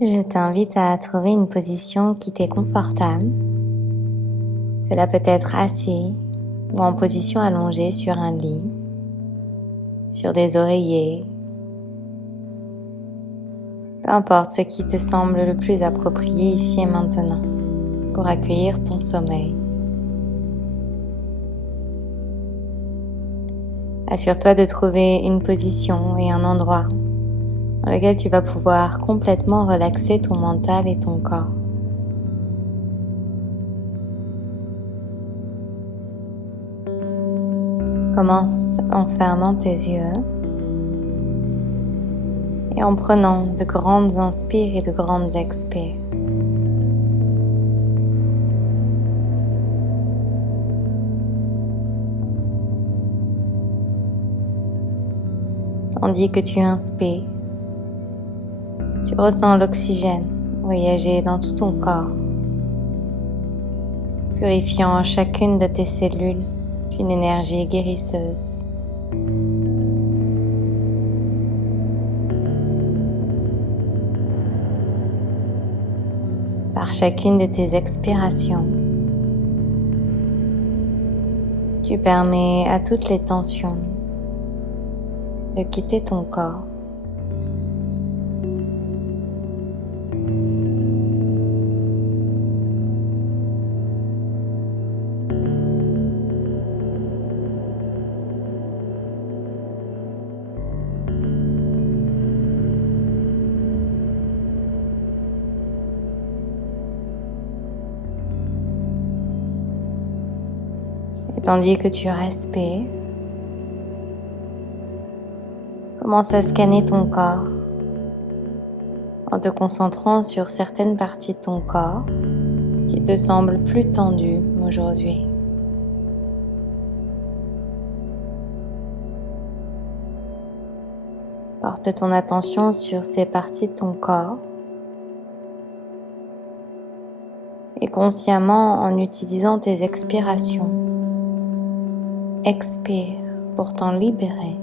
Je t'invite à trouver une position qui t'est confortable. Cela peut être assis ou en position allongée sur un lit, sur des oreillers. Peu importe ce qui te semble le plus approprié ici et maintenant pour accueillir ton sommeil. Assure-toi de trouver une position et un endroit dans lequel tu vas pouvoir complètement relaxer ton mental et ton corps. Commence en fermant tes yeux et en prenant de grandes inspires et de grandes expires. Tandis que tu inspires, tu ressens l'oxygène voyager dans tout ton corps, purifiant chacune de tes cellules d'une énergie guérisseuse. Par chacune de tes expirations, tu permets à toutes les tensions de quitter ton corps. Et tandis que tu respires, commence à scanner ton corps en te concentrant sur certaines parties de ton corps qui te semblent plus tendues aujourd'hui. Porte ton attention sur ces parties de ton corps et consciemment, en utilisant tes expirations, expire pour t'en libérer.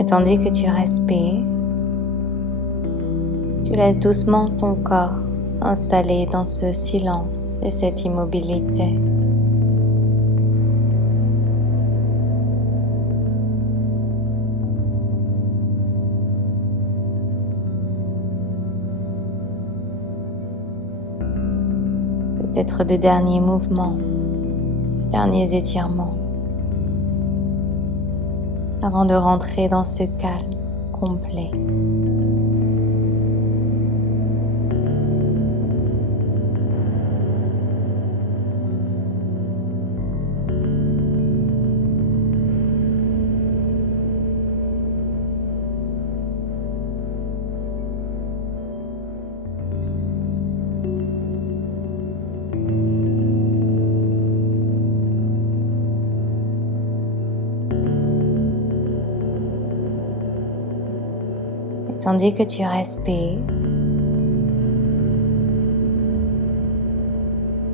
Et tandis que tu respires, tu laisses doucement ton corps s'installer dans ce silence et cette immobilité. Peut-être de derniers mouvements, de derniers étirements, avant de rentrer dans ce calme complet. Et tandis que tu respires,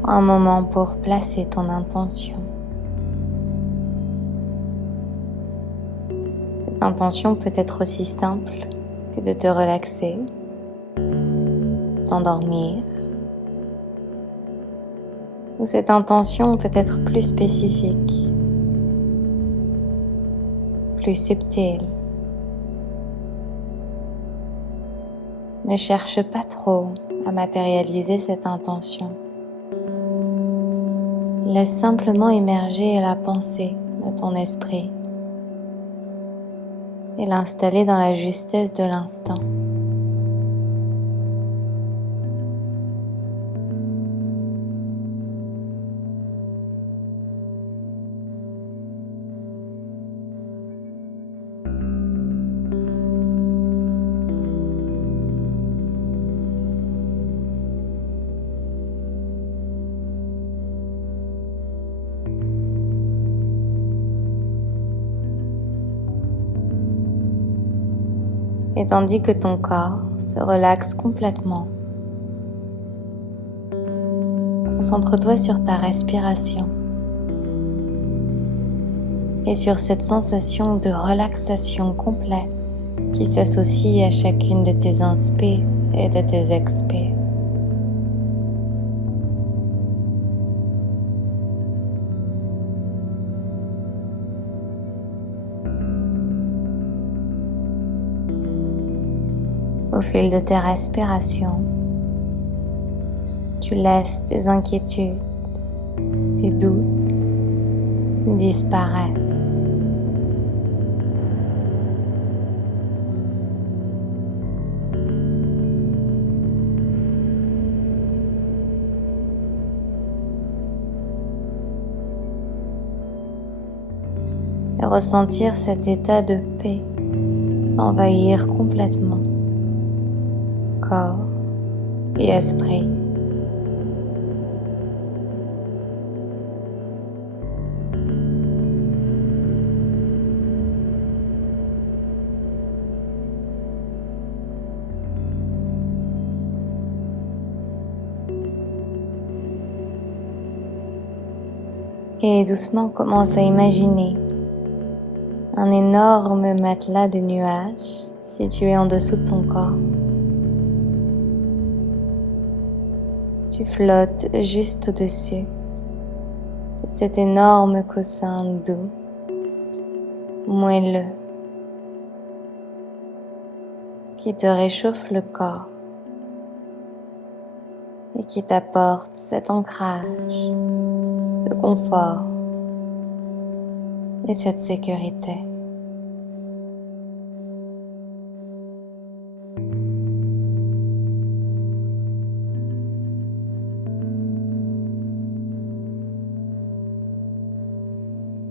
prends un moment pour placer ton intention. Cette intention peut être aussi simple que de te relaxer, de t'endormir. Ou cette intention peut être plus spécifique, plus subtile. Ne cherche pas trop à matérialiser cette intention. Laisse simplement émerger la pensée de ton esprit et l'installer dans la justesse de l'instant. Et tandis que ton corps se relaxe complètement, concentre-toi sur ta respiration et sur cette sensation de relaxation complète qui s'associe à chacune de tes inspires et de tes expires. Au fil de tes respirations, tu laisses tes inquiétudes, tes doutes disparaître. Et ressentir cet état de paix t'envahir complètement, corps et esprit. Et doucement commence à imaginer un énorme matelas de nuages situé en dessous de ton corps. Tu flottes juste au-dessus de cet énorme coussin doux, moelleux, qui te réchauffe le corps et qui t'apporte cet ancrage, ce confort et cette sécurité.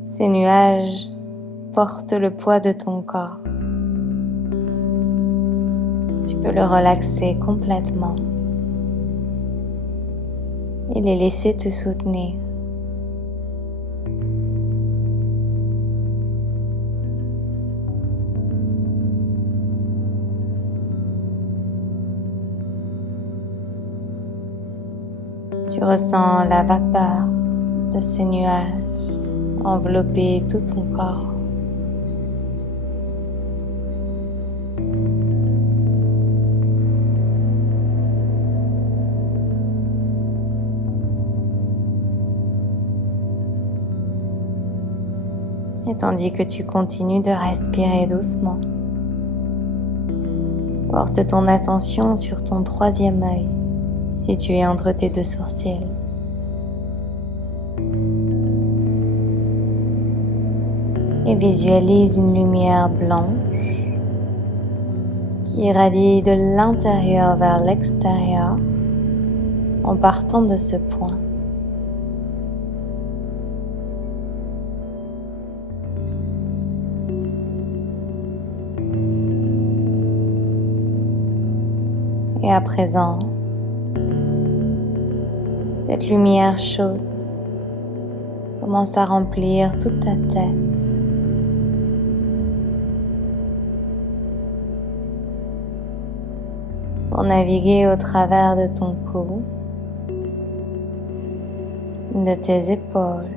Ces nuages portent le poids de ton corps. Tu peux le relaxer complètement et les laisser te soutenir. Tu ressens la vapeur de ces nuages envelopper tout ton corps. Et tandis que tu continues de respirer doucement, porte ton attention sur ton troisième œil, situé entre tes deux sourcils. Et visualise une lumière blanche qui irradie de l'intérieur vers l'extérieur en partant de ce point. Et à présent, cette lumière chaude commence à remplir toute ta tête. Pour naviguer au travers de ton cou, de tes épaules,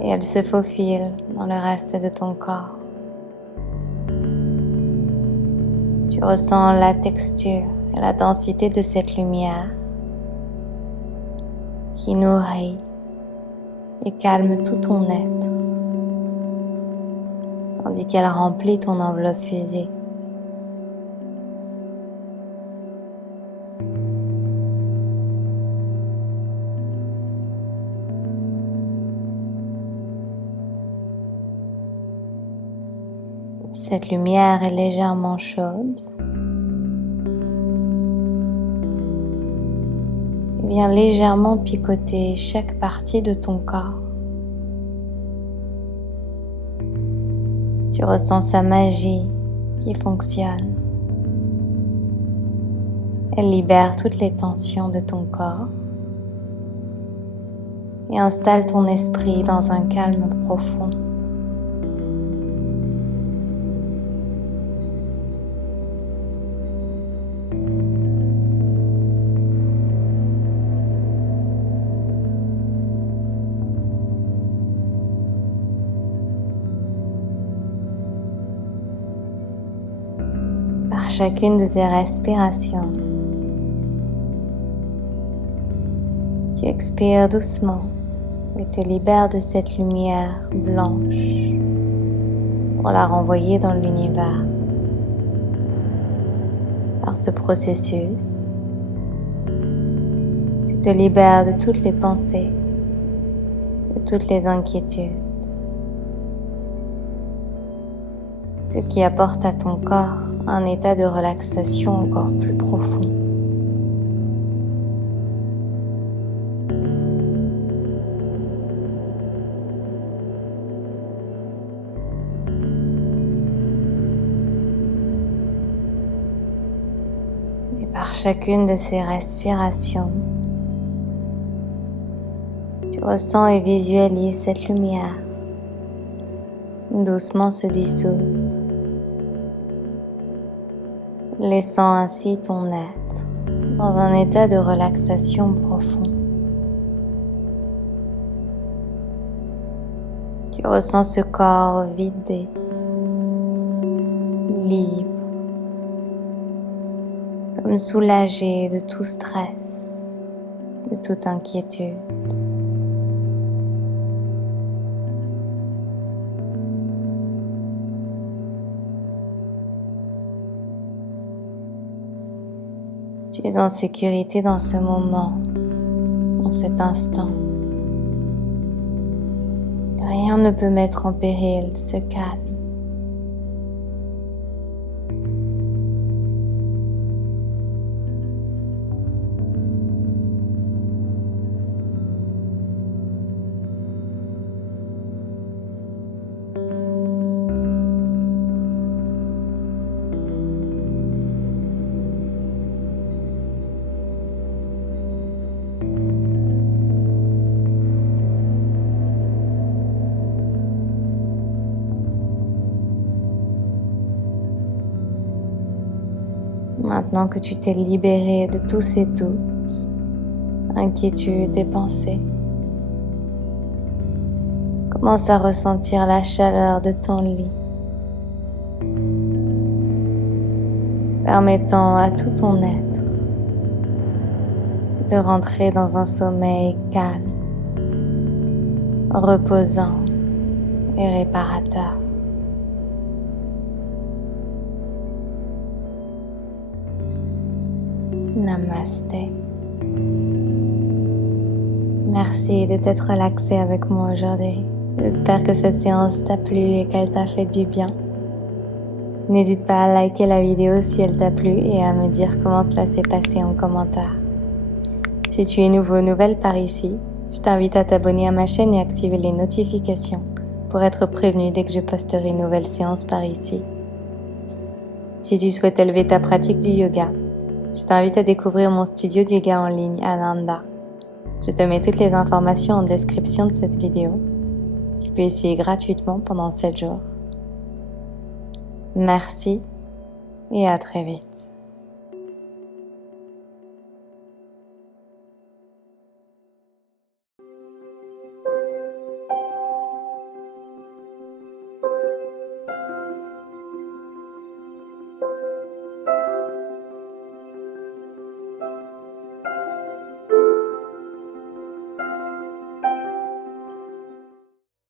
et elle se faufile dans le reste de ton corps. Tu ressens la texture et la densité de cette lumière qui nourrit et calme tout ton être, tandis qu'elle remplit ton enveloppe physique. Cette lumière est légèrement chaude et vient légèrement picoter chaque partie de ton corps. Tu ressens sa magie qui fonctionne. Elle libère toutes les tensions de ton corps et installe ton esprit dans un calme profond. chacune de ces respirations, tu expires doucement et te libères de cette lumière blanche pour la renvoyer dans l'univers. Par ce processus, tu te libères de toutes les pensées, de toutes les inquiétudes, ce qui apporte à ton corps un état de relaxation encore plus profond. Et par chacune de ces respirations, tu ressens et visualises cette lumière doucement se dissoudre, laissant ainsi ton être dans un état de relaxation profond. Tu ressens ce corps vidé, libre, comme soulagé de tout stress, de toute inquiétude. Tu es en sécurité dans ce moment, dans cet instant. Rien ne peut mettre en péril ce calme. Maintenant que tu t'es libéré de tous ces doutes, inquiétudes et pensées, commence à ressentir la chaleur de ton lit, permettant à tout ton être de rentrer dans un sommeil calme, reposant et réparateur. Namasté. Merci de t'être relaxé avec moi aujourd'hui. J'espère que cette séance t'a plu et qu'elle t'a fait du bien. N'hésite pas à liker la vidéo si elle t'a plu et à me dire comment cela s'est passé en commentaire. Si tu es nouveau ou nouvelle par ici, je t'invite à t'abonner à ma chaîne et activer les notifications pour être prévenu dès que je posterai une nouvelle séance par ici. Si tu souhaites élever ta pratique du yoga, je t'invite à découvrir mon studio de yoga en ligne Ananda. Je te mets toutes les informations en description de cette vidéo. Tu peux essayer gratuitement pendant 7 jours. Merci et à très vite.